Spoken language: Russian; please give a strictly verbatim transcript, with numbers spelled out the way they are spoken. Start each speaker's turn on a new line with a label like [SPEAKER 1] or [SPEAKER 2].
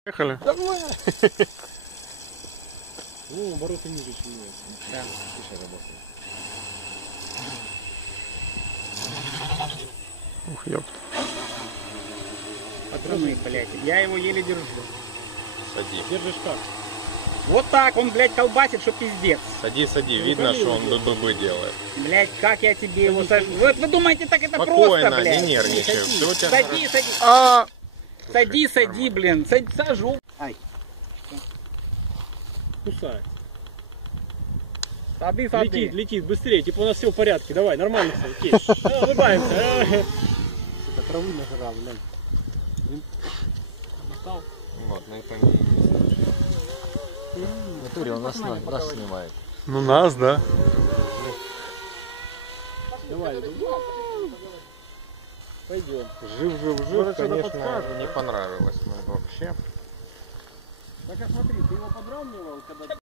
[SPEAKER 1] Поехали.
[SPEAKER 2] Давай.
[SPEAKER 3] Ну, обороты ниже, чем у нас.
[SPEAKER 2] Да, тише работает.
[SPEAKER 1] Ух, ёпт.
[SPEAKER 2] Пацаны, блядь, я его еле держу.
[SPEAKER 4] Сади.
[SPEAKER 3] Держишь как?
[SPEAKER 2] Вот так он, блядь, колбасит, что пиздец.
[SPEAKER 4] Сади, сади. Видно, что он бы делает.
[SPEAKER 2] Блядь, как я тебе его сажу? Вы, вы думаете, так это
[SPEAKER 4] Спокойно,
[SPEAKER 2] просто, блядь?
[SPEAKER 4] не нервничай. Все у тебя
[SPEAKER 2] Сади, сади.
[SPEAKER 1] А,
[SPEAKER 2] Сади, сади, блин. Сади, сажу. Ай.
[SPEAKER 3] Кусай.
[SPEAKER 2] Сады, сады.
[SPEAKER 3] Летит, летит, быстрее. Типа у нас все в порядке. Давай, нормально все. Окей. А, улыбаемся. Это травы нажрал, блядь. Настал?
[SPEAKER 4] Вот, на это не...
[SPEAKER 5] В натуре он нас, нас, нас снимает.
[SPEAKER 1] ну нас, да.
[SPEAKER 3] Давай. Пойдем.
[SPEAKER 4] Жив, жив, жив,
[SPEAKER 3] Может, что-то
[SPEAKER 4] конечно,
[SPEAKER 3] подскажет,
[SPEAKER 4] не понравилось нам вообще.
[SPEAKER 3] Так а смотри, ты его подравнивал, когда...